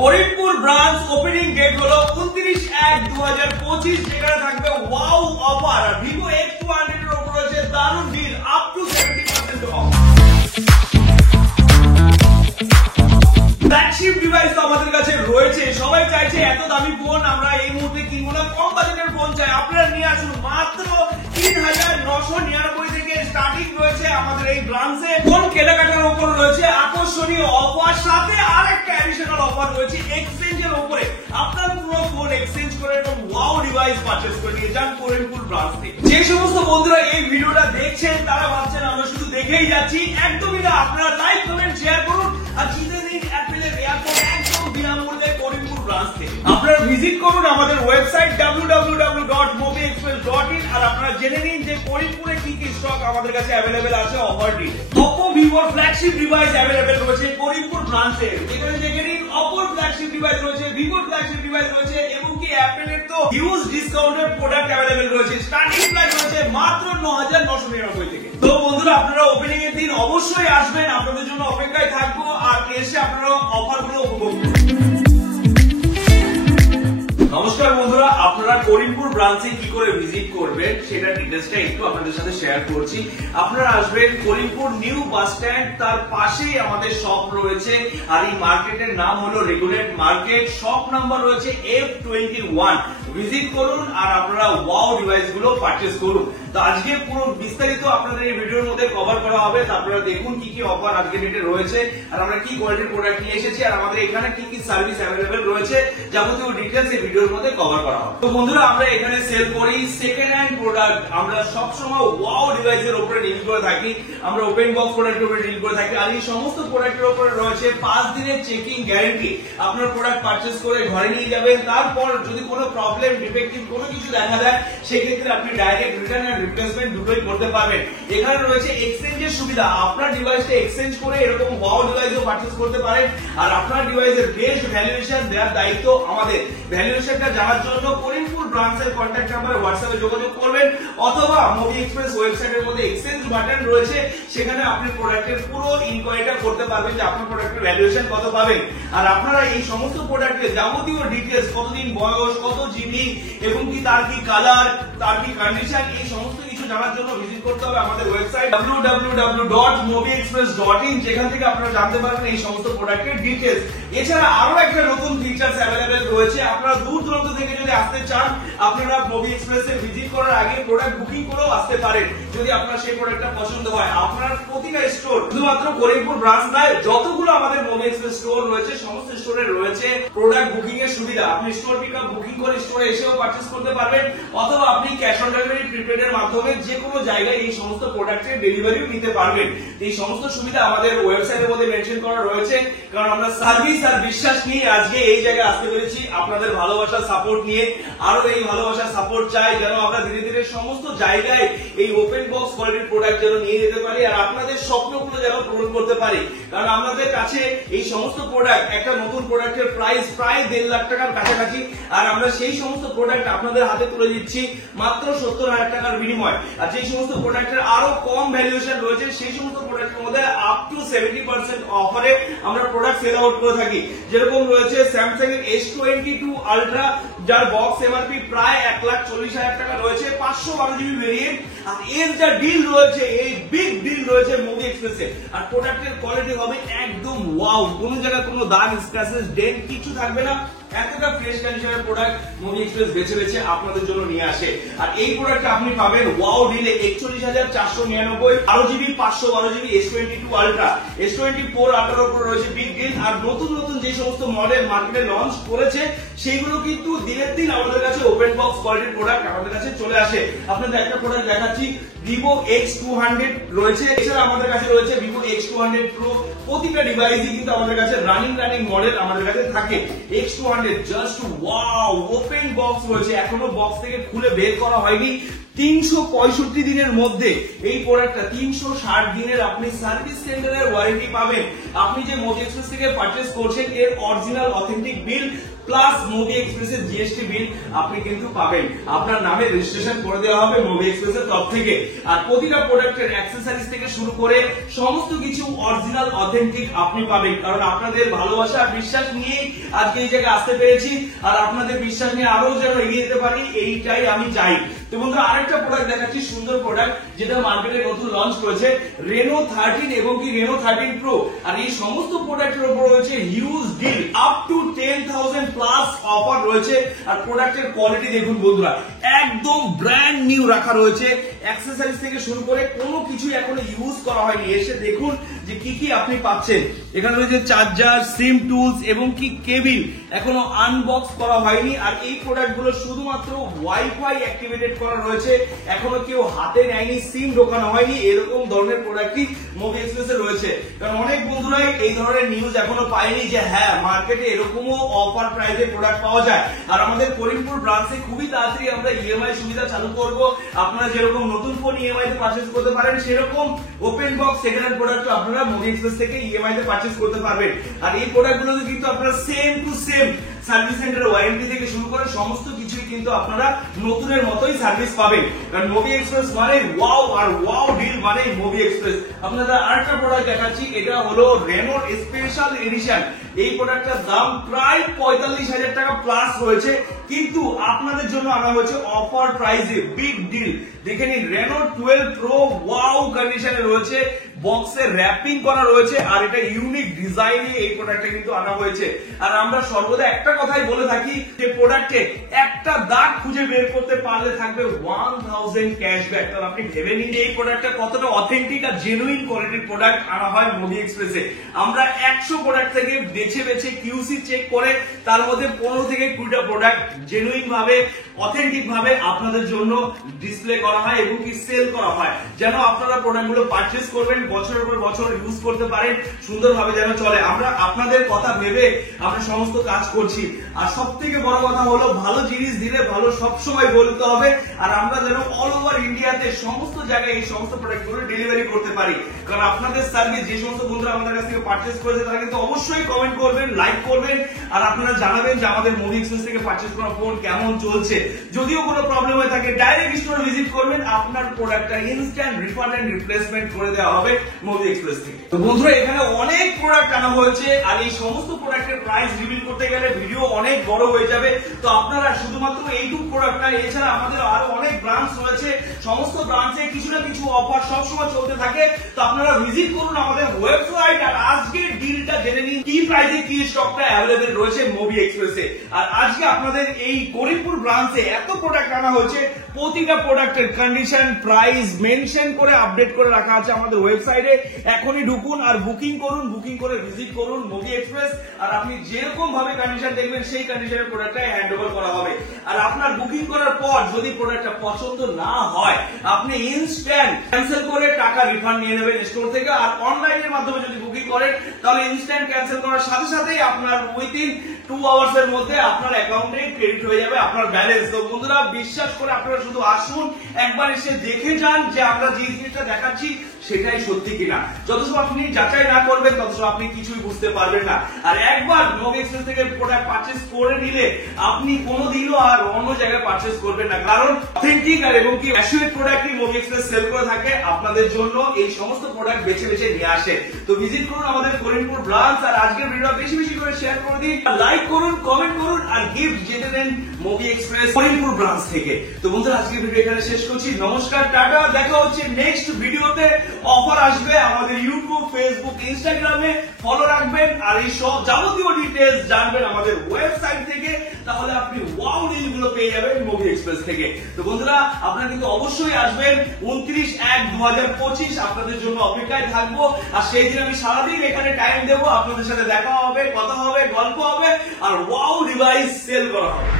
Karimpur branch opening date হলো 29/1/2025, যেখানে থাকবে ওয়াও অফার। ভিভো X200 এর উপর রয়েছে দারুণ deal up to 70% off. Flagship device তো আমাদের কাছে রয়েছে, সবাই চাইছে এত দামি ফোন আমরা এই মুহূর্তে কিনবো না, কম বাজেটের ফোন চাই। আপনারা নিয়ে আসুন মাত্র 3999 থেকে স্টার্টিং রয়েছে আমাদের এই ব্রাঞ্চে। ফোন কেনাকাটার উপর রয়েছে আকর্ষণীয় অফার, সাথে আর একটা অ্যাডিশনাল অফার রয়েছে এক্সচেঞ্জের উপরে। আপনার পুরো ফোন এক্সচেঞ্জ করে এরকম ওয়াও ডিভাইস পারচেজ করে নিয়ে যান করিমপুর ব্রাঞ্চ থেকে। যে সমস্ত বন্ধুরা এই ভিডিওটা দেখছেন তারা ভাবছেন আমরা শুধু দেখেই যাচ্ছি, একদমই না। আপনারা লাইক কমেন্ট শেয়ার করুন আর জিতে নিন অ্যাপেলের এয়ারফোন একদম বিনামূল্যে করিমপুর ব্রাঞ্চ থেকে। আপনারা ভিজিট করুন আমাদের ওয়েবসাইট www.mobiexpress.in আর আপনারা জেনে নিন যে করিমপুরে কি কি স্টক আমাদের কাছে অ্যাভেলেবেল আছে অফার দিয়ে। Oppo Vivo flagship device available রয়েছে করিমপুর ব্রাঞ্চে। এখানে দেখে নিন Oppo ফ্ল্যাগশিপ ডিভাইস রয়েছে, Vivo ফ্ল্যাগশিপ ডিভাইস রয়েছে এবং কি অ্যাপেলের তো হিউজ ডিসকাউন্টেড প্রোডাক্ট অ্যাভেলেবেল রয়েছে। স্টার্টিং প্রাইস রয়েছে মাত্র 9999 থেকে। তো বন্ধুরা আপনারা ওপেনিং এর দিন অবশ্যই আসবেন, আপনাদের জন্য অপেক্ষায় থাকবো আর এসে আপনারা অফারগুলো উপভোগ করুন। নমস্কার বন্ধুরা, আপনারা করিমপুর ব্রাঞ্চে কি করে ভিজিট করবেন সেটা ডিটেইলসটা একটু আপনাদের সাথে শেয়ার করছি। আপনারা আসবেন করিমপুর নিউ বাস স্ট্যান্ড, তার পাশেই আমাদের শপ রয়েছে আর এই মার্কেটের নাম হলো রেগুলেট মার্কেট। শপ নাম্বার রয়েছে F21। ভিজিট করুন আর আপনারা ওয়াও ডিভাইস গুলো পারচেজ করুন। তো আজকে পুরো বিস্তারিত আপনাদের এই ভিডিওর মধ্যে কভার করা হবে। তো আপনারা দেখুন কি কি অফার আজকে ডেটে রয়েছে আর আমরা কি কোয়ালিটির প্রোডাক্ট নিয়ে এসেছি আর আমাদের এখানে কি কি সার্ভিস অ্যাভেলেবেল রয়েছে, যাবতীয় ডিটেইলস এই ভিডিওর মধ্যে কভার করা হবে। তো বন্ধুরা আমরা এখানে সেল করি সেকেন্ড হ্যান্ড প্রোডাক্ট। আমরা সবসময় ওয়াও ডিভাইসের উপরে ডিল করে থাকি, আমরা ওপেন বক্স প্রোডাক্টের উপরে ডিল করে থাকি আর এই সমস্ত প্রোডাক্টের উপরে রয়েছে 5 দিনের চেকিং গ্যারান্টি। আপনার প্রোডাক্ট পারচেজ করে ঘরে নিয়ে যাবেন, তারপর যদি কোনো প্রবলেম ডিফেক্টিভ কোনো কিছু দেখা দেয় সেক্ষেত্রে আপনি ডাইরেক্ট রিটার্ন এন্ড রিপ্লেসমেন্ট দুটোই করতে পারবেন। এখানে রয়েছে এক্সচেঞ্জের সুবিধা, আপনার ডিভাইসটা এক্সচেঞ্জ করে এরকম ওয়াও ডিভাইসও পারচেজ করতে পারেন আর আপনার ডিভাইসের বেস্ট ভ্যালুয়েশন দেওয়ার দায়িত্ব আমাদের। ভ্যালুয়েশনটা জানার জন্য করিমপুর ব্রাঞ্চের কন্ট্যাক্ট নাম্বারে হোয়াটসঅ্যাপে যোগাযোগ করবেন অথবা মোবি এক্সপ্রেস ওয়েবসাইটের মধ্যে এক্সচেঞ্জ বাটন রয়েছে, সেখানে আপনি প্রোডাক্টের পুরো ইনকোয়ারিটা করতে পারবেন যে আপনার প্রোডাক্টের ভ্যালুয়েশন কত পাবেন। আর আপনারা এই সমস্ত প্রোডাক্টের যাবতীয় ডিটেইলস, কতদিন বয়স, কত জিবি এবং কি তার কি কালার, তার কি কন্ডিশন, এই সমস্ত কিছু জানার জন্য ভিজিট করতে হবে আমাদের ওয়েবসাইট www.mobiexpress.in, যেখান থেকে আপনারা জানতে পারবেন এই সমস্ত প্রোডাক্টের ডিটেইলস। এছাড়া আরো একটা নতুন ফিচারস অ্যাভেলেবেল রয়েছে। আপনারা দূর দূরান্ত থেকে যদি আসতে চান আপনারা মোবি এক্সপ্রেসে ভিজিট করার আগে প্রোডাক্ট বুকিং করেও আসতে পারেন যদি আপনার সেই প্রোডাক্টটা পছন্দ হয়। আপনার প্রতিটা স্টোর, শুধুমাত্র করিমপুর ব্রাঞ্চ নয়, যতগুলো আমাদের মোবি এক্সপ্রেস স্টোর রয়েছে সমস্ত স্টোরে রয়েছে প্রোডাক্ট বুকিং এর সুবিধা। আপনি স্টোর পিকআপ বুকিং করে স্টোরে এসেও পারচেজ করতে পারবেন অথবা আপনি ক্যাশ অন ডেলিভারি প্রিপেড এর মাধ্যমে যে কোনো জায়গায় এই সমস্ত প্রোডাক্টের ডেলিভারিও নিতে পারবেন। এই সমস্ত সুবিধা আমাদের ওয়েবসাইটের মধ্যে মেনশন করা রয়েছে, কারণ আমরা সার্ভিস আর বিশ্বাস নিয়ে আজকে এই জায়গায় আসতে পেরেছি আপনাদের ভালোবাসা সাপোর্ট নিয়ে। আরো এই ভালোবাসা সাপোর্ট চাই যেন আমরা ধীরে ধীরে সমস্ত জায়গায় এই ওপেন বক্স কোয়ালিটির প্রোডাক্ট যেন নিয়ে যেতে পারি আর আপনাদের স্বপ্নগুলো যেন পূরণ করতে পারি। কারণ আমাদের কাছে এই সমস্ত প্রোডাক্ট, একটা নতুন প্রোডাক্টের প্রাইস প্রায় 1.5 লাখ টাকার কাছাকাছি আর আমরা সেই সমস্ত প্রোডাক্ট আপনাদের হাতে তুলে দিচ্ছি মাত্র 70,000 টাকার বিনিময়। আর যে সমস্ত প্রোডাক্টের আরো কম ভ্যালুয়েশন রয়েছে সেই সমস্ত প্রোডাক্টের মধ্যে আপ টু 70% অফারে আমরা প্রোডাক্ট সেল আউট করে থাকি। যেরকম রয়েছে স্যামসাং এর S22 আলট্রা, যার বক্স এমআরপি প্রায় 1,40,000 টাকা রয়েছে, 512 জিবি ভেরিয়েন্ট। আর এর যা ডিল রয়েছে, এই বিগ ডিল রয়েছে মোবি এক্সপ্রেসে। আর প্রোডাক্টের কোয়ালিটি হবে একদম ওয়াও, কোনো জায়গায় কোনো দাগ, স্ক্র্যাচেস, ডেন্ট কিছু থাকবে না। এতটা ফ্রেশ কন্ডিশনের প্রোডাক্ট মোবি এক্সপ্রেস বেছে বেছে আপনাদের জন্য নিয়ে আসে। আর এই প্রোডাক্টটা আপনি পাবেন wow delay 41,499, 12 GB 512 GB S22 ultra, S24 আলট্রার উপর রয়েছে বিগ ডিল। আর নতুন নতুন যে সমস্ত মডেল মার্কেটে লঞ্চ করেছে সেইগুলো কিন্তু দিনের দিন আমাদের কাছে ওপেন বক্স কোয়ালিটির প্রোডাক্ট আমাদের কাছে চলে আসে। আপনাদের একটা প্রোডাক্ট দেখাচ্ছি, Vivo X200 রয়েছে। এছাড়া আমাদের কাছে রয়েছে Vivo X200 Pro। প্রতিটা ডিভাইসই কিন্তু আমাদের কাছে রানিং মডেল আমাদের কাছে থাকে। X200 just wow, open box রয়েছে, এখনো বক্স থেকে খুলে বের করা হয়নি। 365 দিনের মধ্যে এই প্রোডাক্টটা 360 দিনের আপনি সার্ভিস সেন্টারের ওয়ারেন্টি পাবেন। আপনি যে মোবি এক্সপ্রেস থেকে পারচেজ করছেন এর অরিজিনাল অথেন্টিক বিল প্লাস মুভি এক্সপ্রেসের জিএসটি বিল আপনি কিন্তু পাবেন, আপনার নামে রেজিস্ট্রেশন করে দেওয়া হবে মুভি এক্সপ্রেসের তরফ থেকে। আর প্রতিটা প্রোডাক্টের অ্যাক্সেসরিজ থেকে শুরু করে সমস্ত কিছু অরিজিনাল অথেন্টিক আপনি পাবেন, কারণ আপনাদের ভালোবাসা আর বিশ্বাস নিয়েই আজকে এই জায়গায় আসতে পেরেছি, আর আপনাদের বিশ্বাস নিয়ে আরো যেন এগিয়ে যেতে পারি এইটাই আমি চাই। তো বন্ধুরা আরেকটা প্রোডাক্ট দেখাচ্ছি, সুন্দর প্রোডাক্ট যেটা মার্কেটে নতুন লঞ্চ করেছে, রেনো 13 এবং কি রেনো 13 প্রো। আর এই সমস্ত প্রোডাক্টের উপর রয়েছে huge deal, up to 10,000 plus offer রয়েছে। আর প্রোডাক্টের কোয়ালিটি দেখুন বন্ধুরা, একদম ব্র্যান্ড নিউ রাখা রয়েছে, অ্যাক্সেসরিজ থেকে শুরু করে কোনো কিছুই এখনো ইউজ করা হয়নি। এসে দেখুন যে কি কি আপনি পাচ্ছেন। এখানে রয়েছে চার্জার, সিম টুলস এবং কি কেবিল, এখনো আনবক্স করা হয়নি। আর এই প্রোডাক্ট গুলো শুধুমাত্র ওয়াইফাই অ্যাক্টিভেটেড করা রয়েছে, এখনো কেউ হাতে নেয়নি, সিম ঢোকানো হয়নি, এরকম ধরনের প্রোডাক্টই মুভি এক্সপ্রেসে রয়েছে। কারণ অনেক বন্ধুরাই এই ধরনের নিউজ এখনো পায়নি যে হ্যাঁ মার্কেটে এরকমও অফার প্রাইসে প্রোডাক্ট পাওয়া যায়। আর আমাদের করিমপুর ব্রাঞ্চে খুবই তাড়াতাড়ি আমরা ইএমআই সুবিধা চালু করব। আপনারা যেরকম নতুন ফোন ইএমআই তে পারচেজ করতে পারেন, সেরকম open box second hand product আপনারা মুভি এক্সপ্রেস থেকে ইএমআই তে পারচেজ করতে পারবেন। আর এই প্রোডাক্টগুলোকে কিন্তু আপনারা সেম টু সেম সার্ভিস সেন্টারের ওয়ারেন্টি থেকে শুরু করে সমস্ত কিছুই কিন্তু আপনারা নতুনের মতোই সার্ভিস পাবেন। কারণ মুভি এক্সপ্রেস মানে ওয়াও, আর ওয়াও ডিল মানে মুভি এক্সপ্রেস। আপনারা আরেকটা প্রোডাক্ট দেখাচ্ছি, এটা হলো রেনো স্পেশাল এডিশন। এই প্রোডাক্টটার দাম প্রায় 45,000 টাকা প্লাস রয়েছে, কিন্তু আপনাদের জন্য আনা হয়েছে অফার প্রাইসে, বিগ ডিল। দেখে নিন, রেনো 12 প্রো ওয়াও কন্ডিশনে রয়েছে, বক্সে র্যাপিং করা রয়েছে, আর এটা ইউনিক ডিজাইনে এই প্রোডাক্টটা কিন্তু আনা হয়েছে। আর আমরা সর্বদা একটা কথাই বলে থাকি যে প্রোডাক্টে একটা দাগ খুঁজে বের করতে পারলে থাকবে 1000 ক্যাশব্যাক। তাহলে আপনি ভেবে নিন এই প্রোডাক্টটা কতটা অথেন্টিক আর জেনুইন কোয়ালিটির প্রোডাক্ট আনা হয় মুভি এক্সপ্রেসে। আমরা 100 প্রোডাক্ট থেকে বেছে বেছে কিউসি চেক করে তার মধ্যে 15 থেকে 20টা প্রোডাক্ট জেনুইন ভাবে অথেন্টিক ভাবে আপনাদের জন্য ডিসপ্লে করা হয় এবং কি সেল করা হয়, যেন আপনারা প্রোডাক্টগুলো পারচেজ করবেন, বছরের পর বছর ইউজ করতে পারেন, সুন্দরভাবে যেন চলে। আমরা আপনাদের কথা ভেবে আমরা সমস্ত কাজ করছি। আর সব থেকে বড় কথা হলো ভালো জিনিস দিলে ভালো সবসময় বলতে হবে, আর আমরা যেন অল ওভার ইন্ডিয়াতে সমস্ত জায়গায় এই সমস্ত প্রোডাক্টগুলো ডেলিভারি করতে পারি। কারণ আপনাদের সার্ভিস, যে সমস্ত বন্ধুরা আমাদের কাছ থেকে পারচেজ করেছে তারা কিন্তু অবশ্যই কমেন্ট করবেন, লাইক করবেন, আর আপনারা জানাবেন যে আমাদের মুভি এক্সপ্রেস থেকে পারচেজ করা ফোন কেমন চলছে। যদিও কোনো প্রবলেম হয়ে থাকে ডাইরেক্ট স্টোরে ভিজিট করবেন, আপনার প্রোডাক্টটা ইনস্ট্যান্ট রিফান্ড এন্ড রিপ্লেসমেন্ট করে দেওয়া হবে মুভি এক্সপ্রেস থেকে। তো বন্ধুরা এখানে অনেক প্রোডাক্ট আনা হয়েছে, আর এই সমস্ত প্রোডাক্টের প্রাইস রিভিল করতে গেলে ভিডিও অনেক বড় হয়ে যাবে। তো আপনারা শুধুমাত্র এইটুকু প্রোডাক্ট না, এছাড়া আমাদের আরো অনেক ব্রাঞ্চ রয়েছে, সমস্ত ব্রাঞ্চে কিছু না কিছু অফার সবসময় চলতে থাকে। তো আপনারা ভিজিট করুন আমাদের ওয়েবসাইট, আর আজকের ডিলটা জেনে নিন কি প্রাইসে কি স্টকটা অ্যাভেলেবেল রয়েছে মুভি এক্সপ্রেসে। আর আজকে আপনাদের এই করিমপুর ব্রাঞ্চে এত প্রোডাক্ট আনা হয়েছে, প্রতিটা প্রোডাক্টের কন্ডিশন, প্রাইস মেনশন করে আপডেট করে রাখা আছে আমাদের ওয়েবসাইটে। এখনই ঢুকুন আর বুকিং করুন, বুকিং করে ভিজিট করুন মুভি এক্সপ্রেস। আর আপনি যেরকম ভাবে কন্ডিশন দেখবেন সেই কন্ডিশনের প্রোডাক্টটা হ্যান্ড ওভার করা হবে। আর আপনার বুকিং করার পর যদি প্রোডাক্টটা পছন্দ না হয়, আপনি ইনস্ট্যান্ট ক্যান্সেল করে টাকা রিফান্ড নিয়ে নেবেন স্টোর থেকে। আর অনলাইনের মাধ্যমে যদি বুকিং করেন তাহলে ইনস্ট্যান্ট ক্যান্সেল করার সাথে সাথেই আপনার উইথিন 2 আওয়ার্স এর মধ্যে আপনার অ্যাকাউন্টে ক্রেডিট হয়ে যাবে আপনার ব্যালেন্স। তো বন্ধুরা বিশ্বাস করে আপনারা শুধু আসুন, একবার এসে দেখে যান যে আমরা যে জিনিসটা দেখাচ্ছি সেটাই সত্যি কিনা। যতক্ষণ আপনি যাচাই না করবেন ততক্ষণ আপনি কিছুই বুঝতে পারবেন না। আর একবার মুভি এক্সপ্রেস থেকে প্রোডাক্ট পারচেজ করে নিলে আপনি কোনোদিনও আর অন্য জায়গায় পারচেজ করবেন না, কারণ অথেন্টিক আর এবং কি অ্যাসিওর প্রোডাক্টই মুভি এক্সপ্রেস সেল করে থাকে। আপনাদের জন্য এই সমস্ত প্রোডাক্ট বেছে বেছে নিয়ে আসে। তো ভিজিট করুন আমাদের করিমপুর ব্রাঞ্চ, আর আজকের ভিডিও বেশি বেশি করে শেয়ার করে দিন, লাইক করুন, কমেন্ট করুন, আর গিফট জিতে নেন মুভি এক্সপ্রেস করিমপুর ব্রাঞ্চ থেকে। তো বন্ধুরা আজকের ভিডিও এখানে শেষ করছি। নমস্কার, টাটা, দেখা হচ্ছে নেক্সট ভিডিওতে। অফার আসবে আমাদের ইউটিউব, ফেসবুক, ইনস্টাগ্রামে ফলো রাখবেন, আর এই সব যাবতীয় ডিটেইলস জানবেন আমাদের ওয়েবসাইট থেকে। তাহলে আপনি ওয়াও ডিল গুলো পেয়ে যাবেন মুভি এক্সপ্রেস থেকে। তো বন্ধুরা আপনারা কিন্তু অবশ্যই আসবেন 29/1/2025, আপনাদের জন্য অপেক্ষায় থাকবো। আর সেই দিন আমি সারাদিন এখানে টাইম দেবো, আপনাদের সাথে দেখা হবে, কথা হবে, গল্প হবে, আর ওয়াও ডিভাইস সেল করা হবে।